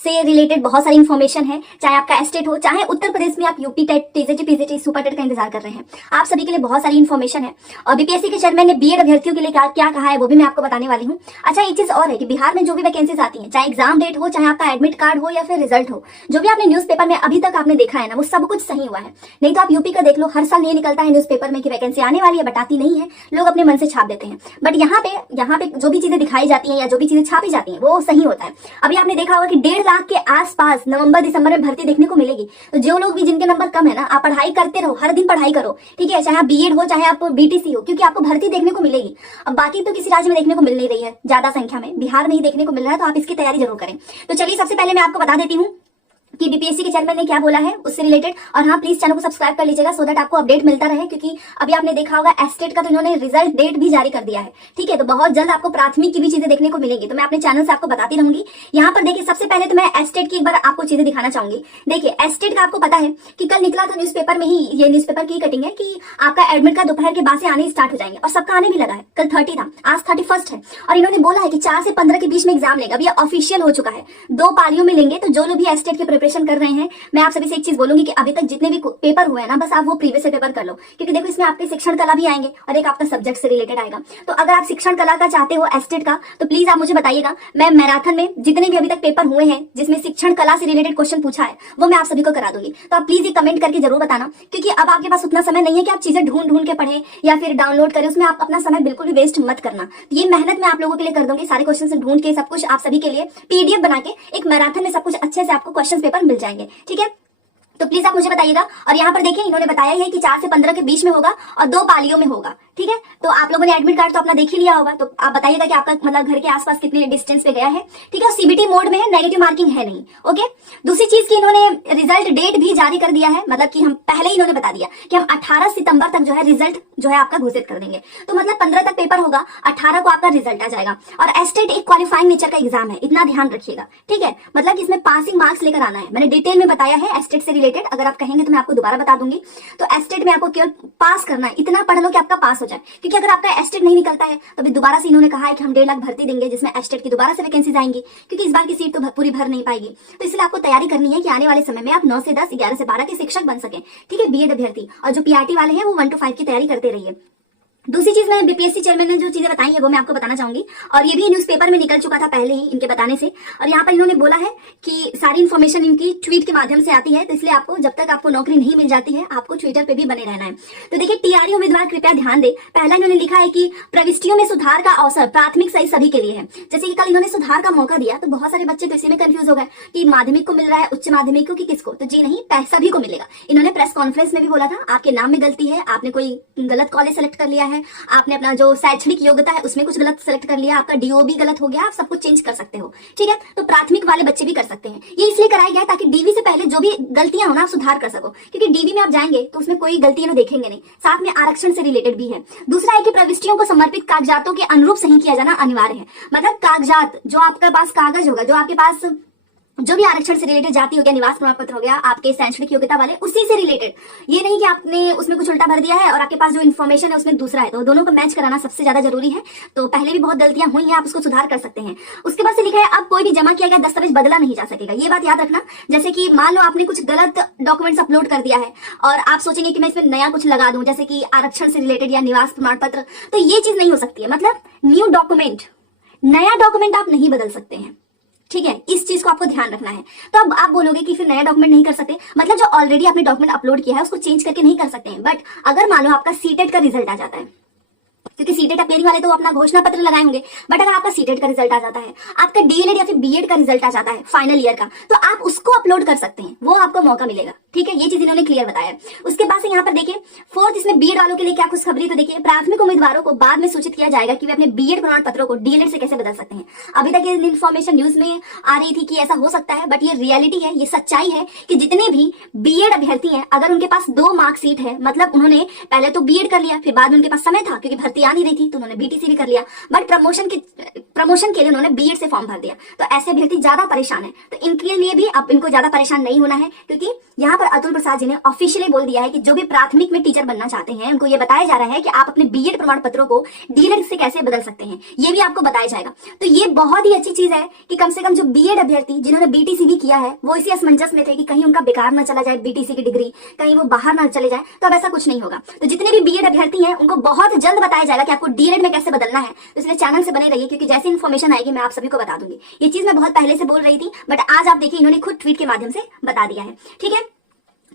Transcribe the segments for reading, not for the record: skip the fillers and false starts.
से रिलेटेड बहुत सारी इन्फॉर्मेशन है, चाहे आपका स्टेट हो, चाहे उत्तर प्रदेश में आप UP TET, TGT, PGT, super TET का इंतजार कर रहे हैं, आप सभी के लिए बहुत सारी इन्फॉर्मेशन है। और बीपीएससी के चेयरमैन ने बीएड अभ्यर्थियों के लिए क्या कहा है वो भी मैं आपको बताने वाली हूँ। अच्छा, एक चीज और है कि बिहार में जो भी वैकेंसीज आती है, चाहे एग्जाम डेट हो, चाहे आपका एडमिट कार्ड हो या फिर रिजल्ट हो, जो भी आपने न्यूज़पेपर में अभी तक आपने देखा है ना, वो सब कुछ सही हुआ है। नहीं तो आप यूपी का देख लो, हर साल ये निकलता है न्यूज़पेपर में कि वैकेंसी आने वाली है, बट आती नहीं है, लोग अपने मन से छाप देते हैं। बट यहाँ पे जो भी चीजें दिखाई जाती हैं या जो भी चीजें छापी जाती हैं वो सही होता है। अभी आपने देखा होगा कि 1.5 लाख के आसपास नवंबर दिसंबर में भर्ती देखने को मिलेगी। तो जो लोग भी जिनके नंबर कम है ना, आप पढ़ाई करते रहो, हर दिन पढ़ाई करो, ठीक है, चाहे आप बीएड हो चाहे आप बीटीसी हो, क्योंकि आपको भर्ती देखने को मिलेगी। अब बाकी तो किसी राज्य में देखने को मिल नहीं रही है ज्यादा संख्या में, बिहार में ही देखने को मिल रहा है, तो आप इसकी तैयारी जरूर करें। तो चलिए सबसे पहले मैं आपको बता देती हूँ कि बीपीएससी के चेयरमैन ने क्या बोला है उससे रिलेटेड। और हाँ, प्लीज चैनल को सब्सक्राइब कर लीजिएगा सो दैट आपको अपडेट मिलता रहे, क्योंकि अभी आपने देखा होगा एस्टेट का तो इन्होंने रिजल्ट डेट भी जारी कर दिया है, ठीक है। तो बहुत जल्द आपको प्राथमिक की भी चीजें देखने को मिलेंगी, तो मैं अपने चैनल से आपको बताती रहूंगी। यहाँ पर देखिए, सबसे पहले तो मैं एस्टेट की एक बार आपको चीजें दिखाना चाहूंगी। देखिए, एस्टेट का आपको पता है कि कल निकला था न्यूज़पेपर में ही, ये न्यूज़पेपर की कटिंग है कि आपका एडमिट का दोपहर के बाद से आने स्टार्ट हो जाएंगे, और सबका आने भी लगा है। कल 30 था, आज 31 है, और इन्होंने बोला है कि 4 से 15 के बीच में एग्जाम लेगा। अभी ऑफिशियल हो चुका है, 2 पालियों में लेंगे। तो जो लोग भी एस्टेट की प्रिपरेशन कर रहे हैं, मैं आप सभी से एक चीज बोलूंगी कि अभी तक जितने भी पेपर हुए हैं ना, बस आप वो प्रीवियस पेपर कर लो, क्योंकि देखो इसमें आपके शिक्षण कला भी आएंगे और एक आपका सब्जेक्ट से रिलेटेड आएगा। तो अगर आप शिक्षण कला का चाहते हो एस्टेट का, तो प्लीज आप मुझे बताइएगा। मैं मैराथन में जितने भी अभी तक पेपर हुए हैं जिसमें शिक्षण कला से रिलेटेड क्वेश्चन पूछा है, वो मैं आप सभी को करा दूंगी। तो आप प्लीज ये कमेंट करके जरूर बताना, क्योंकि अब आपके पास उतना समय नहीं है कि आप चीजें ढूंढ के पढ़े या फिर डाउनलोड करें, उसमें आप अपना समय बिल्कुल भी वेस्ट मत करना। ये मेहनत मैं आप लोगों के लिए कर दूंगी, सारे क्वेश्चन से ढूंढ के सब कुछ आप सभी के लिए पीडीएफ बना के एक मैराथन में सब कुछ अच्छे से आपको क्वेश्चन पेपर मिल जाएंगे, ठीक है। तो प्लीज आप मुझे बताइएगा। और यहाँ पर देखिए, इन्होंने बताया है कि 4 से 15 के बीच में होगा और 2 पालियों में होगा, ठीक है। तो आप लोगों ने एडमिट कार्ड तो अपना देख ही लिया होगा, तो आप बताइएगा कि आपका मतलब घर के आसपास कितने डिस्टेंस पे गया है, ठीक है। सीबीटी मोड में है, नेगेटिव मार्किंग है नहीं, ओके। दूसरी चीज की इन्होंने रिजल्ट डेट भी जारी कर दिया है, मतलब कि हम पहले ही इन्होंने बता दिया कि हम 18 सितंबर तक जो है रिजल्ट जो है आपका घोषित कर देंगे। तो मतलब 15 तक पेपर होगा, 18 को आपका रिजल्ट आ जाएगा। और एस्टेट एक क्वालिफाइंग नेचर का एग्जाम है, इतना ध्यान रखिएगा, ठीक है। मतलब कि इसमें पासिंग मार्क्स लेकर आना है, मैंने डिटेल में बताया है एस्टेट से रिलेटेड। अगर आप कहेंगे तो मैं आपको दोबारा बता दूंगी। तो एस्टेट में आपको केवल पास करना है, इतना पढ़ लो कि आपका पास हो जाए, क्योंकि अगर आपका एस्टेट नहीं निकलता है तो अभी दोबारा से इन्होंने कहा है कि हम 1.5 लाख भर्ती देंगे, जिसमें एस्टेट की दोबारा से वैकेंसीज आएंगी, क्योंकि इस बार की सीट तो पूरी भर नहीं पाएगी। तो इसलिए आपको तैयारी करनी है कि आने वाले समय में आप 9 से 10, 11 से 12 के शिक्षक बन सके, ठीक है, बीएड अभ्यर्थी। और जो पीआरटी वाले हैं वो 1 to 5 की तैयारी करते रहिए। दूसरी चीज, मैं बीपीएससी चेयरमैन ने जो चीजें बताई है वो मैं आपको बताना चाहूंगी, और ये भी न्यूज़पेपर में निकल चुका था पहले ही इनके बताने से। और यहाँ पर इन्होंने बोला है कि सारी इन्फॉर्मेशन इनकी ट्वीट के माध्यम से आती है, तो इसलिए आपको जब तक आपको नौकरी नहीं मिल जाती है, आपको ट्विटर पे भी बने रहना है। तो देखिए, टीआरई उम्मीदवार कृपया ध्यान दे। पहला इन्होंने लिखा है कि प्रविष्टियों में सुधार का अवसर प्राथमिक सही सभी के लिए है। जैसे कि कल इन्होंने सुधार का मौका दिया, तो बहुत सारे बच्चे तो इसी में कंफ्यूज हो गए कि माध्यमिक को मिल रहा है, उच्च माध्यमिक को, कि किसको। तो जी नहीं, सभी को मिलेगा। इन्होंने प्रेस कॉन्फ्रेंस में भी बोला था, आपके नाम में गलती है, आपने कोई गलत कॉलेज सेलेक्ट कर लिया है, आपने अपना जो शैक्षणिक योग्यता है उसमें कुछ गलत सेलेक्ट कर लिया, आपका डीओ भी गलत हो गया, आप सब कुछ चेंज कर सकते हो, ठीक है। तो प्राथमिक वाले बच्चे भी कर सकते हैं। ये इसलिए कराया गया है ताकि डीवी से पहले जो भी गलतियां हो ना, आप सुधार कर सको, क्योंकि डीवी में आप जाएंगे तो उसमें कोई गलतियां देखेंगे नहीं। साथ में आरक्षण से रिलेटेड भी है। दूसरा है कि प्रविष्टियों को समर्पित कागजातों के अनुरूप सही किया जाना अनिवार्य है। मतलब कागजात, जो आपके पास कागज होगा, जो आपके पास जो भी आरक्षण से रिलेटेड, जाति हो गया, निवास प्रमाण पत्र हो गया, आपके शैक्षणिक योग्यता वाले, उसी से रिलेटेड। ये नहीं कि आपने उसमें कुछ उल्टा भर दिया है और आपके पास जो इन्फॉर्मेशन है उसमें दूसरा है, तो दोनों को मैच कराना सबसे ज्यादा जरूरी है। तो पहले भी बहुत गलतियां हुई हैं, आप उसको सुधार कर सकते हैं। उसके बाद से लिखा है, अब कोई भी जमा किया गया दस्तावेज बदला नहीं जा सकेगा। ये बात याद रखना। जैसे कि मान लो आपने कुछ गलत डॉक्यूमेंट्स अपलोड कर दिया है और आप सोचेंगे कि मैं इसमें नया कुछ लगा दूं, जैसे कि आरक्षण से रिलेटेड या निवास प्रमाण पत्र, तो ये चीज नहीं हो सकती है। मतलब न्यू डॉक्यूमेंट, नया डॉक्यूमेंट आप नहीं बदल सकते हैं, ठीक है। इस चीज को आपको ध्यान रखना है। तो अब आप बोलोगे कि फिर नया डॉक्यूमेंट नहीं कर सकते, मतलब जो ऑलरेडी आपने डॉक्यूमेंट अपलोड किया है उसको चेंज करके नहीं कर सकते हैं। बट अगर मान लो आपका सीटेट का रिजल्ट आ जाता है, क्योंकि सीटेट अपेयरिंग वाले तो अपना घोषणा पत्र लगाए होंगे, बट अगर आपका सीटेट का रिजल्ट आ जाता है, आपका डीएलएड या फिर बीएड का रिजल्ट आ जाता है फाइनल ईयर का, तो आप उसको अपलोड कर सकते हैं, वो आपको मौका मिलेगा, ठीक है। ये चीज इन्होंने क्लियर बताया। उसके बाद से यहाँ पर देखिए, 4th इसमें बीएड वालों के लिए क्या खुशखबरी। तो देखिए, प्राथमिक उम्मीदवारों को बाद में सूचित किया जाएगा कि वे अपने बीएड प्रमाण पत्रों को डीएलएड से कैसे बदल सकते हैं। अभी तक ये इन्फॉर्मेशन न्यूज में आ रही थी कि ऐसा हो सकता है, बट ये रियलिटी है, ये सच्चाई है कि जितने भी बीएड अभ्यर्थी हैं, अगर उनके पास 2 मार्कशीट है, मतलब उन्होंने पहले तो बीएड कर लिया, फिर बाद में उनके पास समय था क्योंकि भर्ती जा नहीं रही थी तो उन्होंने बीटीसी भी कर लिया, बट प्रमोशन के लिए उन्होंने बीएड से फॉर्म भर दिया। तो ऐसे अभ्यर्थी ज्यादा परेशान है। तो इनके लिए भी अब इनको ज्यादा परेशान नहीं होना है, क्योंकि यहाँ पर अतुल प्रसाद जी ने ऑफिशियली बोल दिया है कि जो भी प्राथमिक में टीचर बनना चाहते हैं उनको ये बताया जा रहा है कि आप अपने बीएड प्रमाण पत्रों को डीएलएड से कैसे बदल सकते हैं, ये भी आपको बताया जाएगा। तो ये बहुत ही अच्छी चीज है कि कम से कम जो बीएड अभ्यर्थी जिन्होंने बीटीसी भी किया है वो इसी असमंजस में थे कि कहीं उनका बेकार ना चला जाए बीटीसी की डिग्री, कहीं वो बाहर ना चले जाए। तो अब ऐसा कुछ नहीं होगा। तो जितने भी बीएड अभ्यर्थी हैं उनको बहुत जल्द बताया जाएगा कि आपको डीएलएड में कैसे बदलना है। तो इसलिए चैनल से बने रहिए, क्योंकि जैसे इन्फॉर्मेशन आएगी मैं आप सभी को बता दूंगी। ये चीज मैं बहुत पहले से बोल रही थी, बट आज आप देखिए इन्होंने खुद ट्वीट के माध्यम से बता दिया है। ठीक है,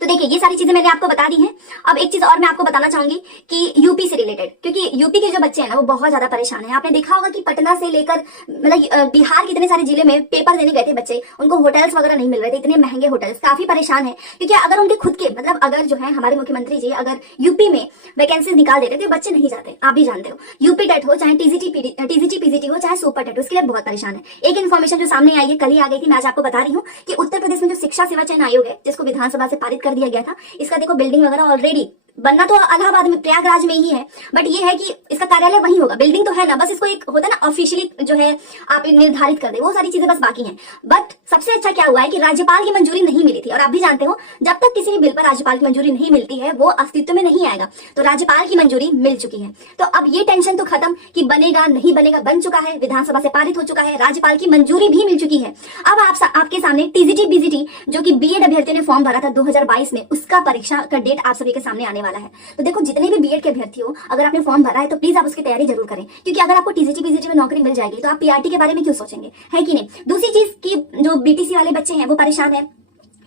तो देखिए ये सारी चीजें मैंने आपको बता दी हैं। अब एक चीज और मैं आपको बताना चाहूंगी कि यूपी से रिलेटेड, क्योंकि यूपी के जो बच्चे हैं ना वो बहुत ज्यादा परेशान हैं। आपने देखा होगा कि पटना से लेकर मतलब बिहार के इतने सारे जिले में पेपर देने गए थे बच्चे, उनको होटल्स वगैरह नहीं मिल रहे थे, इतने महंगे होटल्स, काफी परेशान है। क्योंकि अगर उनके खुद के मतलब अगर जो है हमारे मुख्यमंत्री जी अगर यूपी में वैकेंसीज निकाल देते तो बच्चे नहीं जाते। आप भी जानते हो, यूपी टेट हो चाहे टीजीटी पीजीटी हो चाहे सुपर टेट हो, इसके लिए बहुत परेशान है। एक इन्फॉर्मेशन जो सामने आई है, कल ही आ गई थी, मैं आज आपको बता रही हूँ कि उत्तर प्रदेश में जो शिक्षा सेवा चयन आयोग है जिसको विधानसभा से पारित कर दिया गया था, इसका देखो बिल्डिंग वगैरह ऑलरेडी बनना तो इलाहाबाद में प्रयागराज में ही है, बट ये है कि इसका कार्यालय वहीं होगा। बिल्डिंग तो है ना, बस इसको एक होता है ना ऑफिशियली जो है आप निर्धारित कर दे, वो सारी चीजें बस बाकी हैं। बट सबसे अच्छा क्या हुआ है कि राज्यपाल की मंजूरी नहीं मिली थी, और आप भी जानते हो जब तक किसी भी बिल पर राज्यपाल की मंजूरी नहीं मिलती है वो अस्तित्व में नहीं आएगा। तो राज्यपाल की मंजूरी मिल चुकी है, तो अब ये टेंशन तो खत्म कि बनेगा नहीं बनेगा, बन चुका है, विधानसभा से पारित हो चुका है, राज्यपाल की मंजूरी भी मिल चुकी है। अब आपके सामने टीजीटी बीजीटी जो कि बीएड अभ्यर्थियों ने फॉर्म भरा था 2022 में, उसका परीक्षा का डेट आप सभी के सामने आने वाला है। तो देखो जितने भी बीएड के अभ्यर्थी हो, अगर आपने फॉर्म भरा है तो प्लीज आप उसकी तैयारी जरूर करें, क्योंकि अगर आपको टीजीटी बीजीटी में नौकरी मिल जाएगी तो आप पीआरटी के बारे में क्यों सोचेंगे, है कि नहीं। दूसरी चीज की जो बीटीसी वाले बच्चे हैं वो परेशान है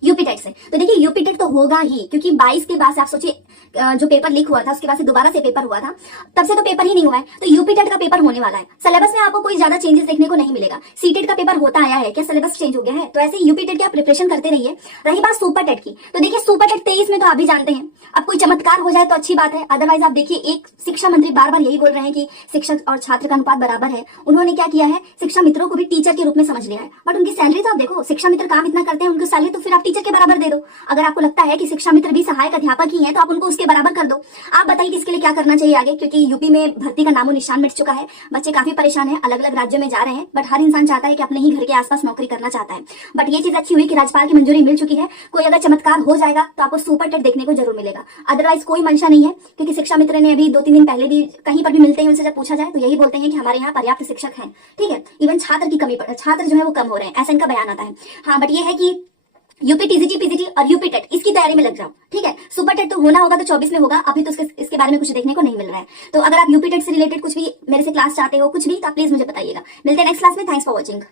यूपी टेट से। तो देखिए यूपी टेट तो होगा ही, क्योंकि 22 के बाद से आप सोचिए जो पेपर लीक हुआ था उसके बाद से दोबारा से पेपर हुआ था, तब से तो पेपर ही नहीं हुआ है। तो यूपी टेट का पेपर होने वाला है। सिलेबस में आपको कोई ज्यादा चेंजेस देखने को नहीं मिलेगा। सीटेट का पेपर होता आया है, क्या सिलेबस चेंज हो गया है? तो ऐसे यूपी टेट की आप प्रिपरेशन करते रहिए। रही बात सुपर टेट की, तो देखिए सुपर टेट 23 में तो आप भी जानते हैं, अब कोई चमत्कार हो जाए तो अच्छी बात है, अदरवाइज आप देखिए एक शिक्षा मंत्री बार बार यही बोल रहे हैं कि शिक्षक और छात्र का अनुपात बराबर है। उन्होंने क्या किया है, शिक्षा मित्रों को भी टीचर के रूप में समझ लिया है, बट उनकी सैलरी तो आप देखो, शिक्षा मित्र काम इतना करते हैं, उनकी सैलरी तो फिर आप टीचर के बराबर दे दो। अगर आपको लगता है कि शिक्षा मित्र भी सहायक अध्यापक ही हैं तो आप उनको उसके बराबर कर दो। आप बताइए कि इसके लिए क्या करना चाहिए आगे, क्योंकि यूपी में भर्ती का नामो निशान मिट चुका है, बच्चे काफी परेशान हैं, अलग अलग राज्यों में जा रहे हैं, बट हर इंसान चाहता है कि अपने ही घर के आसपास नौकरी करना चाहता है। बट ये चीज अच्छी हुई कि राज्यपाल की मंजूरी मिल चुकी है। कोई अगर चमत्कार हो जाएगा तो आपको सुपर टेट देखने को जरूर मिलेगा, अदरवाइज कोई मंशा नहीं है। क्योंकि शिक्षा मित्र ने अभी 2-3 दिन पहले भी कहीं पर भी मिलते हैं, उनसे जब पूछा जाए तो यही बोलते हैं कि हमारे यहाँ पर्याप्त शिक्षक हैं। ठीक है, इवन छात्र की कमी, छात्र जो है वो कम हो रहे हैं, ऐसा इनका बयान आता है। हाँ, बट ये है कि यूपी टीजीटी पीजीटी और यूपी टेट इसकी तैयारी में लग जाओ। ठीक है, सुपर टेट तो होना होगा तो 24 में होगा, अभी तो इसके बारे में कुछ देखने को नहीं मिल रहा है। तो अगर आप यूपी टेट से रिलेटेड कुछ भी मेरे से क्लास चाहते हो, कुछ भी, तो आप प्लीज मुझे बताइएगा। मिलते हैं नेक्स्ट क्लास में। Thanks for watching.